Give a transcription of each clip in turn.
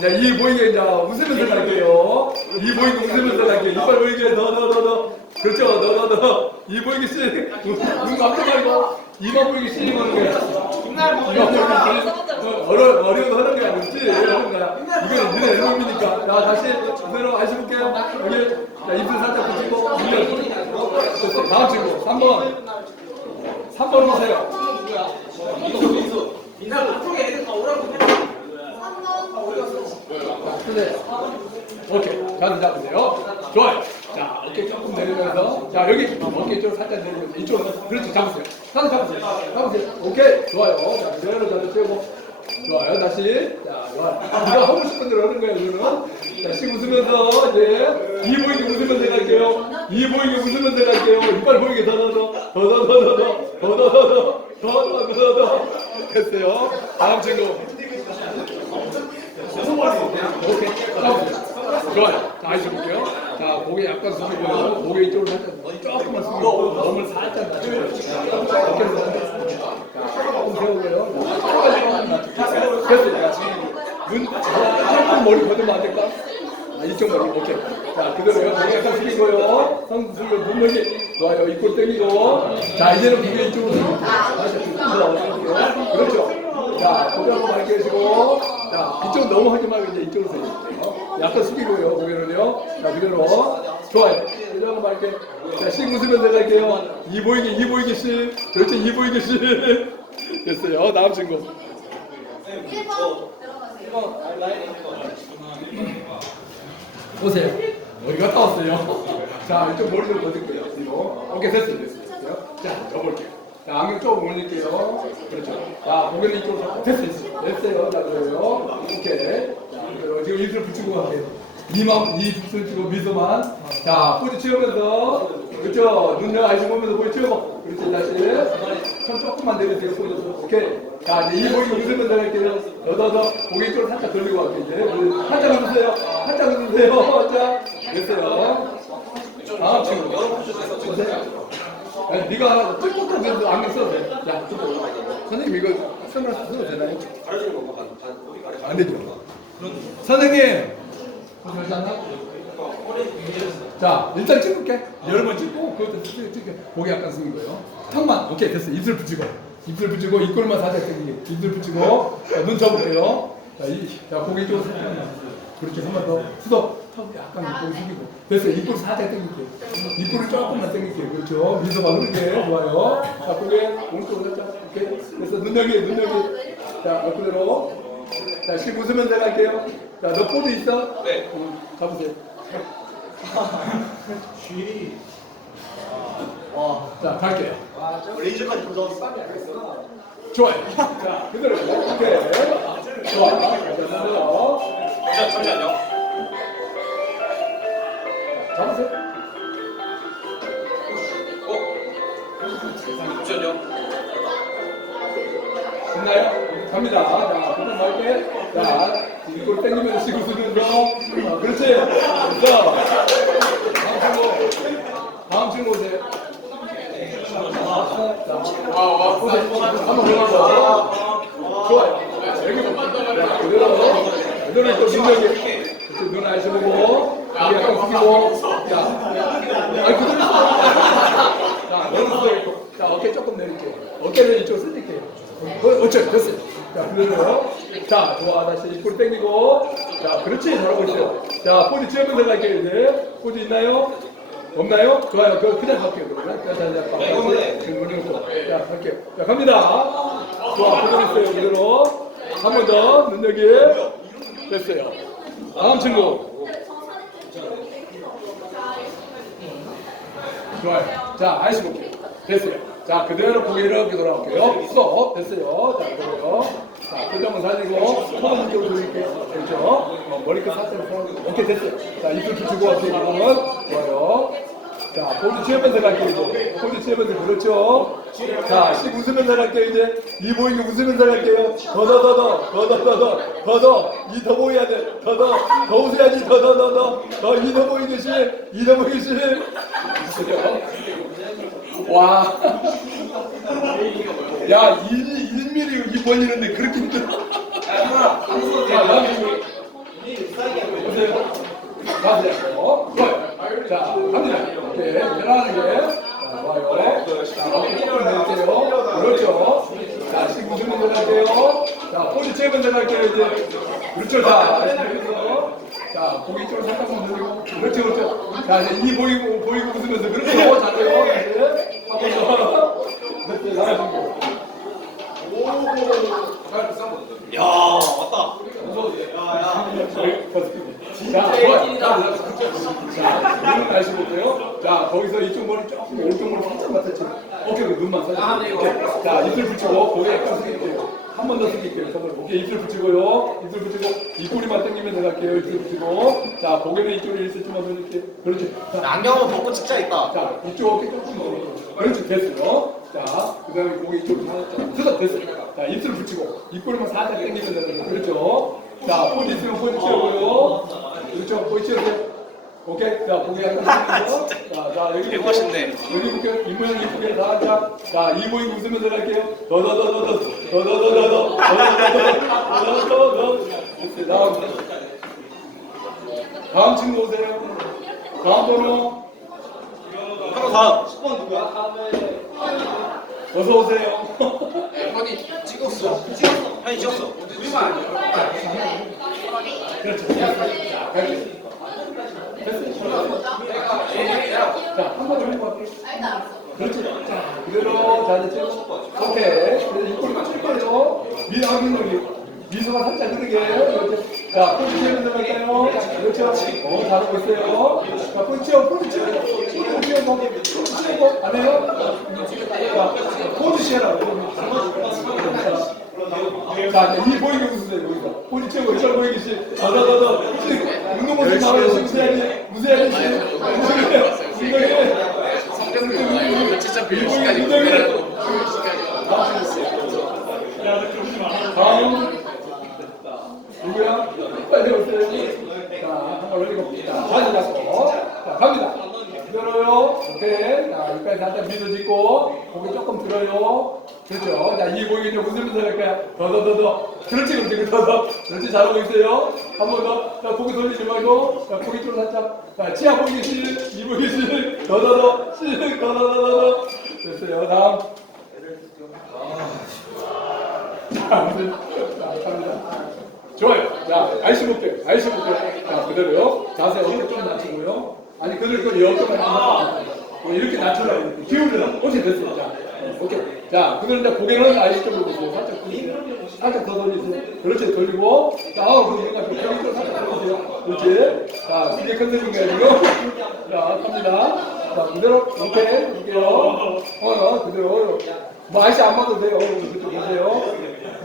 자, 이 보이게 이제 웃으면서 갈게요. 이 보이게 웃으면서 갈게요. 이빨 보이게 더, 더, 더, 더. 그렇죠. 더, 더, 더. 이 보이게 씨. 눈 감고 말고. 이만 보이게 씨 하는 거야. 이만 보이게 씨. 어려, 어려워도 하는 게 아니지. 이거는 너네 애놈이니까. 자, 다시 그대로 다시 볼게요. 여기. 자, 입술 살짝 붙이고. 다음 친구. 3번. 3번 오세요. 그래. 오케이. 자, 잡으세요. 좋아요. 자, 어깨 조금 내리면서. 자, 여기 어깨 좀 살짝 내리면서. 이쪽으로. 그렇지. 잡으세요. 하나 잡으세요. 잡으세요. 오케이. 좋아요. 자, 그대로 채우고. 좋아요. 다시. 자, 좋아요. 네가 하고 싶은 대로 하는 거야, 이거는. 자, 씩 웃으면서, 이제. 이 보이게 웃으면서 갈게요. 이 보이게 웃으면서 갈게요. 이빨 보이게 더, 더, 더. 더, 더, 더, 더, 더. 더, 더, 더, 더. 더, 더. 됐어요. 다음 친구. 오케이. 좋아요. 자, 다시 볼게요. 자, 고개 약간 숙이고요. 고개 이쪽으로 살짝, 조금만 숙이고, 몸을 살짝 낮추고요. 자, 어깨를 살짝. 자, 조금 세우고요. 자, 됐어요. 눈, 조금 머리 거두면 안 될까? 아, 이쪽 머리, 오케이. 자, 그대로요. 고개 약간 숙이고요. 성 숙이고, 눈 여기. 좋아요. 입꼬리 당기고. 자, 이제는 고개 이쪽으로. 다시 들어오세요. 그렇죠. 자, 고개 한번 많이 계시고. 자, 이쪽 너무 하지 말고 이제 이쪽으로 세요. 약간 숙이고요, 고개를요. 자, 그대로. 좋아요. 고개 한번 이렇게. 자, 씩 웃으면서 갈게요. 이 보이게, 이 보이게 씩. 그렇지, 이 보이게 씩. 됐어요. 다음 친구. 1번 보세요. 어디 갔다 왔어요? 자, 이쪽 머리 좀 더듬게요. 뒤로. 오케이, 됐어요. 됐어요. 자, 접을게요. 자, 안경 조금 올릴게요. 그렇죠. 자, 고개를 이쪽으로 잡고. 됐어요. 됐어요. 됐어요. 자, 그래요. 오케이. 자, 그대로. 지금 입술 붙이고 가세요. 이만, 이 입술 치고 미소만. 자, 포즈 치우면서. 그렇죠. 눈여 아이스 보면서 포즈 치우고. 그렇지. 다시. 손 조금만 내리세요. 포즈. 오케이. 자, 이제 이 보이게 웃으면서 할게요. 더더더 고개 쪽으로 살짝 돌리고 갈게요. 이제. 살짝 웃으세요. 살짝 웃으세요. 자, 됐어요. 다음 친구. 보세요. 야, 네가 하나 뚜껑 도 안경 써도 돼. 야. 선생님 이거 선글라스 써도 되나요? 안 되죠. 선생님. 자, 일단 찍을게. 여러 번 찍고 그것도 찍게. 고개 약간 숙인 거예요. 턱만. 오케이 됐어. 입술 붙이고. 입술 붙이고 입꼬리만 살짝 당기게. 입술 붙이고. 자, 눈 접을게요. 자, 이, 자 고개 쪽으로 살짝. 그렇게 한 번 더. 수도. 턱 약간 입꼬리 숙이고. 됐어요. 입꼬리 살짝 당길게요. 입꼬리 조금만 당길게요. 그렇죠. 미소가 흐르게. 좋아요. 자, 고개 오른쪽으로 살짝. 오케이. 됐어. 눈 여기, 눈 여기. 자, 그대로. 자, 씩 웃으면서 갈게요. 자, 너 포드 있어? 네. 잡으세요. 자, 갈게요. 레이저까지 보정했어. 좋아요. 자, 그대로. 오케이. 좋아. 자, 그대로. 잠시만, 잠시만요. 잡으세요. 잠시만요. 됐나요? 갑니다. 자, 그럼 갈게. 자, 이걸 당기면서 시고 쓰면서. 자, 그렇지. 됐어. 다음 친구. 다음 친구 오세요. 자, 오세요. 한번 올라서. 좋아요. 여기 자, 그대로. 그대로 또 눈여기. 그렇지. 눈 아시고. 여기 약간 숙이고. 자, 아니, 그대로. 자, 너는 숙여 자, 어깨 조금 내릴게요. 어깨를 이쪽으로 쓸릴게요. 어, 어째 됐어요. 자, 그대로. 자, 좋아. 다시 입꼬리 당기고. 자, 그렇지. 잘하고 있어요. 자, 포즈 취하면서 갈게요, 이제. 포즈 있나요? 없나요? 좋아요. 그, 그냥 갈게요, 그러면. 자, 자, 자. 네, 이거네. 지금 올려놓고. 자, 갈게요. 자, 갑니다. 좋아. 고정했어요, 그대로. 한 번 더. 눈 여기. 됐어요. 다음 친구. 좋아요. 자, 아이스 볼게요. 됐어요. 자, 그대로 고개 이렇게 돌아올게요. 스톱. 됐어요. 자, 그래요. 자, 표정은 살리고, 손은 이쪽으로 돌릴게요. 그렇죠? 어, 머리끝 살짝 돌아오고. 오케이, 됐어요. 자, 입술 붙이고 갈게요. 이거는. 좋아요. 자, 포즈 취하면서 갈게요, 이제. 포즈 취하면서, 그렇죠? 자, 씩 웃으면서 갈게요, 이제. 이 보이게 웃으면서 갈게요. 더, 더, 더, 더, 더, 더, 더, 더, 더, 더. 이 더 보여야 돼. 더, 더. 더 웃어야지. 더, 더, 더, 더. 더, 이 더 보이게 시. 이더 시. 있어요. 와. 야, 일, 일, 1mm 이 벌리는데 그렇게 힘들어. 야, 안 웃어도 돼. 자, 다음 이 싸게 하고. 보세요. 맞아요. 좋아요. 자, 갑니다. 오케이. 편안하게. 자, 좋아요. 자, 어깨 조금 내릴게요. 그렇죠. 자, 지금 무슨 먼저 갈게요. 자, 포즈 제일 먼저 갈게요, 이제. 그렇죠. 자. 자, 고개 쪽으로 살짝만 돌리고. 그렇죠, 그렇죠. 자, 이제 이 보이고, 보이고 웃으면서. 그렇죠. 잘해요. 네. 한번 더. 그렇죠. 잘하시고. 야 왔다. 자, 좋아요. 자, 눈을 다시 볼게요. 자, 거기서 이쪽 머리 조금 오른쪽 머리 살짝 맞췄지. 오케이, 그 눈만 살짝. 아, 네, 이거. 오케이. 자, 입술 붙이고 고개 약간 숙일게요. 한 번 더 숙일게요. 선물. 오케이, 입술 붙이고요. 입술 붙이고 입꼬리만 당기면서 갈게요. 입술 붙이고. 자, 고개는 이쪽으로 일세쯤만 돌릴게요. 그렇지. 자, 안경 한번 벗고 찍자 있다. 자, 이쪽 어깨 조금 더. 그렇지, 됐어요. 자, 그 다음에 고개 이쪽으로 살짝. 됐어, 됐어. 자, 입술 붙이고, 입꼬리만 살짝 당기면서 가요. 그렇죠. 자, 포즈 있으면 포즈 채우고요. 그렇죠, 포즈 채우세요. 오케이? 자, 보기야. 하면서. 자, 자, 여기. 멋있네. 여기 볼게요. 이 모양 이쁘게 다 자, 자, 이 모양 웃으면서 갈게요. 더더더더더 더더더더 더더더더. 너너너너너, 오케이, 다음. 다음 친구 오세요. 다음 번호. 바로 다음. 10번 누구야? 어서 오세요. 아니 찍었어. 찍었어. 아니 찍었어. 우리만 그렇죠. 그렇죠. 자, 한 번 더 해봐. 그렇지. 자, 그대로 자, 이제 찍어. 오케이. 그래서 입꼬리만 칠 거예요. 미, 아, 미, 미소가 살짝 흐르게. 자, 포즈 치면서 갈까요? 그렇죠. 어, 잘하고 있어요. 자, 포즈 치워, 포즈 치워. 포즈 치워, 포즈 치워. 안 해요? 자, 포즈 이제 이 보이게 웃으세요, 여기서. 포즈 치워, 이절 보이기 시. 더, 더, 더, 더. 운동 모습 나와요, 무세하게. 무세하게 시. 운동해. 성격도 진짜 비밀 시간이 있고 다음 누구야? 빨리 오세요. 자, 한번 올리고 자, 자리 잡고 자, 갑니다. 들어요. 오케이. 자, 이까지 살짝 미소 짓고 고개 조금 그렇죠. 자, 이좀 웃으면서 할까요? 더, 더, 더, 더. 그렇지, 그렇지, 더, 더. 그렇지, 잘하고 있어요. 한 번 더. 자, 고개 돌리지 말고. 자, 고개 좀 살짝. 자, 치아 보이기 실, 이 보이기 실. 더, 더, 더. 실, 더, 더, 더, 더, 더. 됐어요. 다음. 자, 무슨, 자, 갑니다. 좋아요. 자, 알씨 볼게요. 알씨 볼게요. 자, 그대로요. 자세 어깨 좀 낮추고요. 아니, 그대로 그 옆에만 아, 이렇게 낮춰라. 기울여라. 오케이, 됐어요. 자, 오케이. 자, 그대로 이제 고개는 쪽으로 보세요. 살짝 돌리세요. 살짝 더 돌리세요. 그렇지, 돌리고. 자, 어, 그그 고개 쪽 살짝 돌리세요. 그렇지. 자, 이게 컨셉인 거예요, 지금. 자, 갑니다. 자, 그대로, 오케이. 볼게요. 어, 어, 그대로. 뭐, 알씨 안 봐도 돼요. 어, 그쪽 보세요.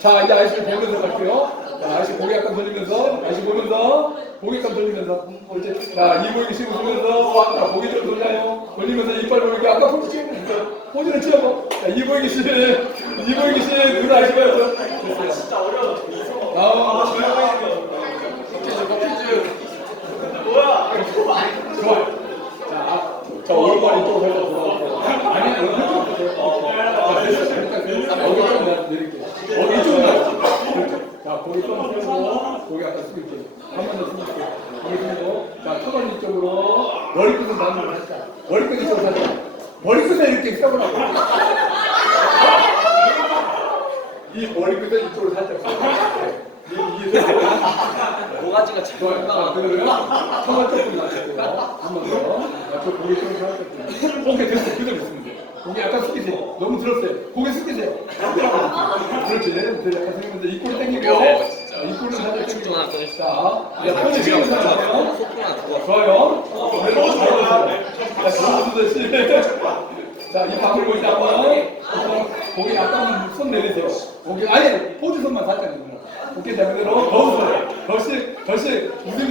자, 이제 아이씨 보면서 갈게요. 자, 아이씨 고개 약간 돌리면서, 아이씨 보면서, 고개 약간 돌리면서, 옳지. 자, 이 보이기 씨 웃으면서, 자, 고개 좀 돌려요. 돌리면서 이빨 보이게, 아까 포즈 찍으면서, 포즈를 취하고, 자, 이보이기 씨, 이보이기 씨, 눈 아시고요. 됐어요. 진짜 어려워. 다음, 퀴즈 퀴즈 뭐야? 이거 많이 좋아요. 자, 자, 오른발 이쪽으로 살짝 돌아가고. 아니, 오른쪽 쪽으로. 자, 됐어요. 일단 그, 여기 좀 내가 내릴게요. 어, 이쪽으로 나 그렇죠. 자, 고개 좀 세우고, 고개 아까 숙일게요. 한 번 더 숙일게요. 고개 숙이고, 자, 터널 이쪽으로, 머리끝은 나는 살짝. 머리끝 이쪽으로 살짝. 머리끝에 이렇게 세우라고. 이 머리끝은 이쪽으로 살짝 세우라고. 이, 이, 이, 모가지가 좋 조금. 한번 더. 고개 좀 살짝. 고개 됐어요. 그대로 있으면 돼요. 고개 약간 숙이세요. 너무 들었어요. 고개 숙이세요. 그렇지. 그래서 약간 숙이면서 입꼬리 당기고. 어, 진짜. 입꼬리 살짝 속도 하나 당기고. 더 자, 야, 손을 치면서 하세요. 속도 하나 더 좋아요. 네, 너무 잘하세요. 자, 조수듯이. 자, 이 방을 보시다 한번 고개 약간 손 내리세요. 고개 아니 포즈 손만 살짝 내리세요. 고개 자 그대로 더 웃어요. 더씩 더씩 웃음이 더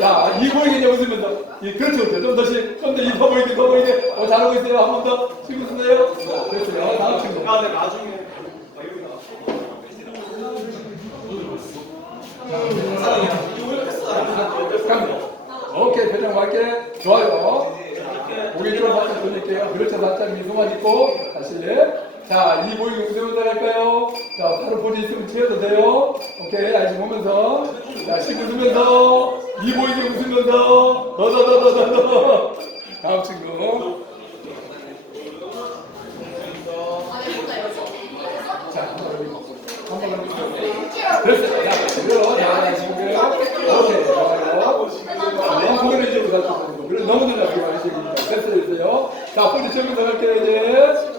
자, 이 보이게 웃으면서. 이 그렇죠. 좀더이더 보이게, 더 보이게. 어, 잘하고 있어요. 한 번 더. 친구 쓰세요. 자, 됐어요. 다음 친구. 아, 근데 나중에. 아, 여기 나. 갑니다. 오케이, 표정 맞게. 좋아요. 고개 좀 살짝 돌릴게요. 그렇죠. 살짝 미소만 짓고. 다시. 자, 이 보이게 웃으면서 할까요? 자, 바로 포즈 있으면 취해도 돼요. 오케이, 아이씨 보면서. 자, 씩 웃으면서. 이 보이게 웃으면서. 더, 더, 더, 더, 더, 더. 다음 친구. 자, 한번 여기. 한번 여기. 됐어요. 자, 그래요. 자, 지금. 오케이, 좋아요. 너무 고개를 이제 우선 그래 너무 늦게 말이시니까 됐어요, 됐어요. 자, 포즈 처음에 들어갈게요, 이제.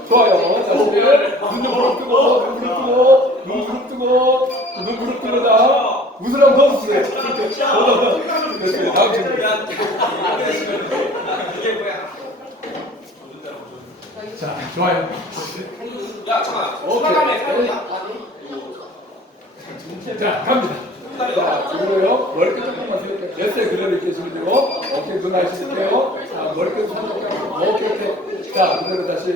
좋아요. 자, 이제 눈좀 부릅 뜨고, 눈 부릅 뜨고, 눈 부릅 뜨고, 눈 부릅 뜨고다. 웃으라면 더 웃으세요. 됐어요. 다음 친구. 이게 뭐야? 자, 좋아요. 야, 잠깐. 오케이. 수강함에 살려. 자, 갑니다. 자, 그리고요, 머리끝 조금만 세울게요. 됐어요, 그대로 이렇게 주면 되고, 어깨 눈 하실게요. 자, 머리끝 살짝, 오케이, 오케이. 자, 그대로 다시.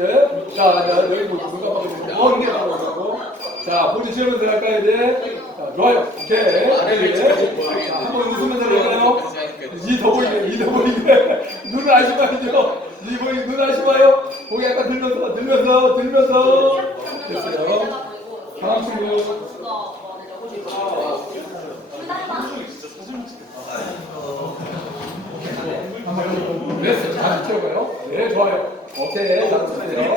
자, 자, 여기 뭐, 누가 봐도 되는데, 어, 이게 바로 가고. 자, 포즈 취하면서 할까요, 이제? 자, 좋아요. 오케이. 오케이. 자, 한번 웃으면서 할까요? 이 더 보이게, 이 더 보이게. 눈을 아시마요? 이 보이게, 눈 아시마요? 고개 약간 들면서, 들면서, 들면서. 됐어요. 다음 친구. 됐어요. 다시 채워봐요. 네, 좋아요. 오케이, 잘하셨어요.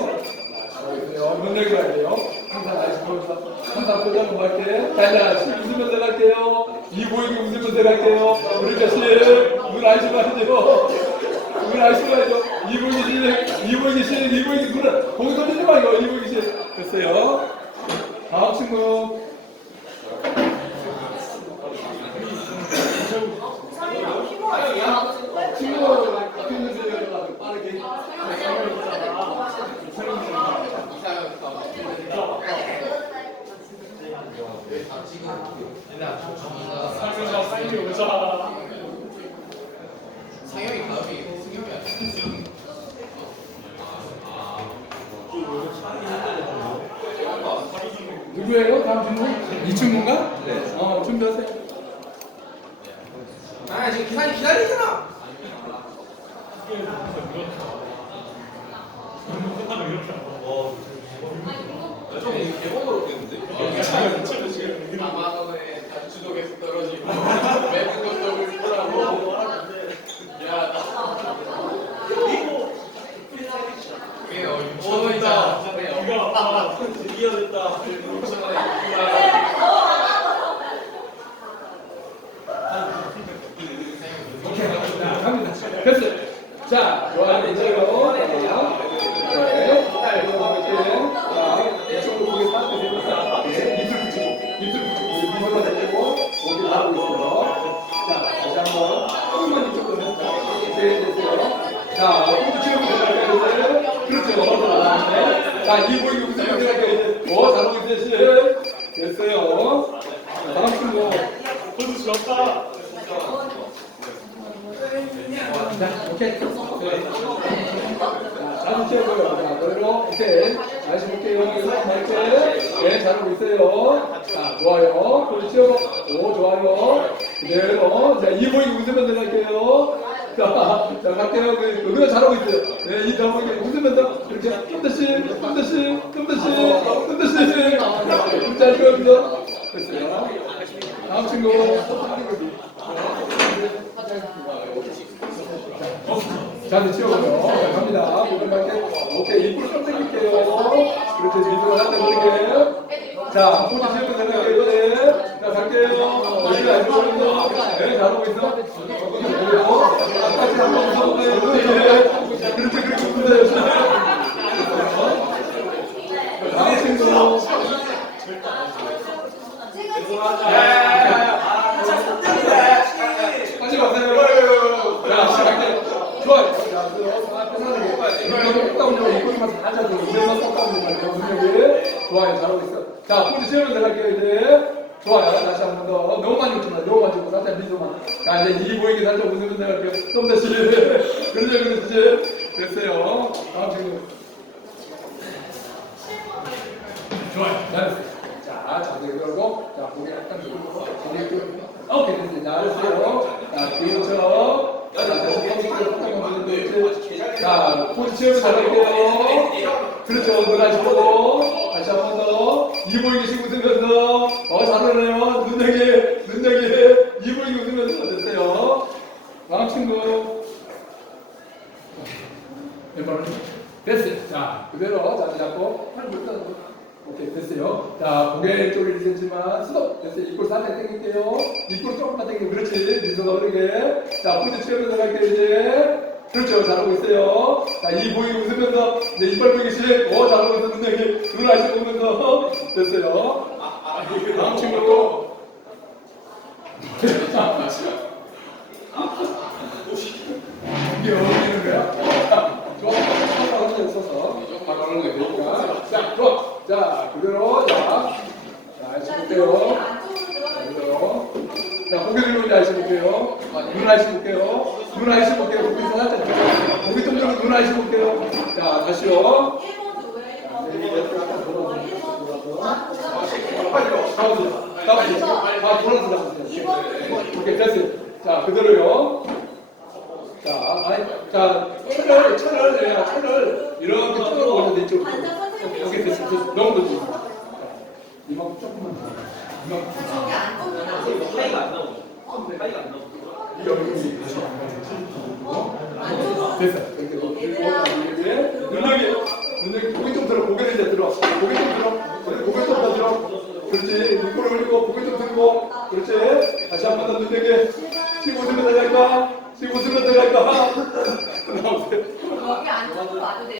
잘하셨어요. 눈 내고 돼요. 항상 아이스 보면서. 항상 표정 한번 할게. 자, 이제 씩 웃으면서 갈게요. 이 보이게 웃으면서 갈게요. 우리 자식, 눈 아이스 봐야죠. 눈 아이스 봐야죠. 이 보이게 씩, 이 보이게 씩, 이 보이게 눈을 거기 던지지 마, 이거. 이 보이게 씩. 됐어요. 다음. 친구 같은 데서 빠르게. 상영이 아니야? 누구예요? 다음 친구? 이 친구인가? 네. 어, 준비하세요. 아, 지금 기사님 기다리잖아. 좀 개봉으로 됐는데? 아 마존에 주독에서 네, 잘하고 있어요. 자, 좋아요. 그렇죠. 오, 좋아요. 그대로. 자, 이 보이게 웃으면 들어갈게요. 자, 자, 갈게요. 그, 그거 잘하고 있어요. 네, 이더 보이게 웃으면서. 이렇게. 좀 더씩, 좀 더씩, 좀 더씩, 좀 더씩. 자, 좋아요. 됐어요. 다음 친구. 자, 이제 치워봐요. 자, 갑니다. 오케이, 입으로 좀 당길게요. 그렇지, 미소가 살짝 그렇게. 자, 포즈 되는 게 이거네. 자, 갈게요. 열심히 안 좋아하면서. 네, 잘하고 있어. 그리고, 아까지 한번 더. 네, 그렇지, 그렇게 웃으세요. 열심히. 다음 친구. 하지 마세요. 야, 시작할게요. 좋아요. 자, 그 앞에 사는 거. 이거 똑같은 거 입고만 다 잡고 이래서 똑같은 거 말이에요. 분명히. 좋아요. 잘하고 있어. 자, 포즈 채우면 들어갈게요, 이제. 좋아요. 다시 한 번 더. 너무 많 살짝 미소만. 자, 이제 이 보이게 살짝 웃으면 내가 좀 다시. 그렇지, 그렇지. 됐어요. 다음 친구. 좋아요. 잘했어요. 자, 자세히 걸고, 자, 고개 약간 들고, 자세히 들고. 오케이, 됐어요. 잘했어요. 자, 그렇죠. 자, 다시 포즈 한번 그렇지. 자, 포즈 취하면 잘할게요. 그렇죠. 눈 다시 보고, 다시 한 번 더. 이보이기씩 웃으면서, 어, 잘하네요. 눈여기, 눈여기, 이보이기 웃으면서 됐어요. 다음 친구. 왼발을 됐어요. 자, 그대로 자세 잡고, 팔 물다 오케이, 됐어요. 자, 고개 쪽을 1cm만 스톱. 됐어요. 입꼬리 살짝 당길게요. 입꼬리 조금만 당기고, 그렇지. 미소가 흐르게. 자, 포즈 취하면서 갈게요, 이제. 그렇죠. 잘하고 있어요. 자, 이 보이 웃으면서, 이제 이빨 보이기씩. 오, 잘하고 있어. 눈여기, 눈 아시 보면서. 됐어요. 다음 친구. 이게 어울리는 거야? 바꿔놓는 게 되니까. 자, 좋아. 자, 그대로. 자, 자, 다시 볼게요. 자, 그대로. 자, 고개 들고 이제 다시 볼게요. 눈 다시 볼게요. 눈 다시 볼게요. 고개 살짝 들어. 고개 좀 들고 눈 다시 볼게요. 자, 다시요. 아. 자, 그대로요. 자, 아니, 자, 천을, 천을, 내가 천을 이렇게 뚫어 올려도 이쪽. 여기 됐어, 됐어. 너무. 자, 이만큼 조금만 더. 이만큼. 파이가 안 나오고. 파이가 안 나오고. 이 얼굴이 다시 안 가지고. 됐어. 이렇게 놓고, 이렇게. 눈여기, 눈여기, 고개 좀 들어, 고개를 이제 들어. 고개 좀 들어. 그래, 고개 좀 더 들어. 그렇지. 눈꼬리 올리고, 고개 좀 들고. 그렇지. 다시 한 번 더 눈여기. 15스면 들어갈까? 15스면 들어갈까? 나오세요. 여기 안쪽으로 와도 돼.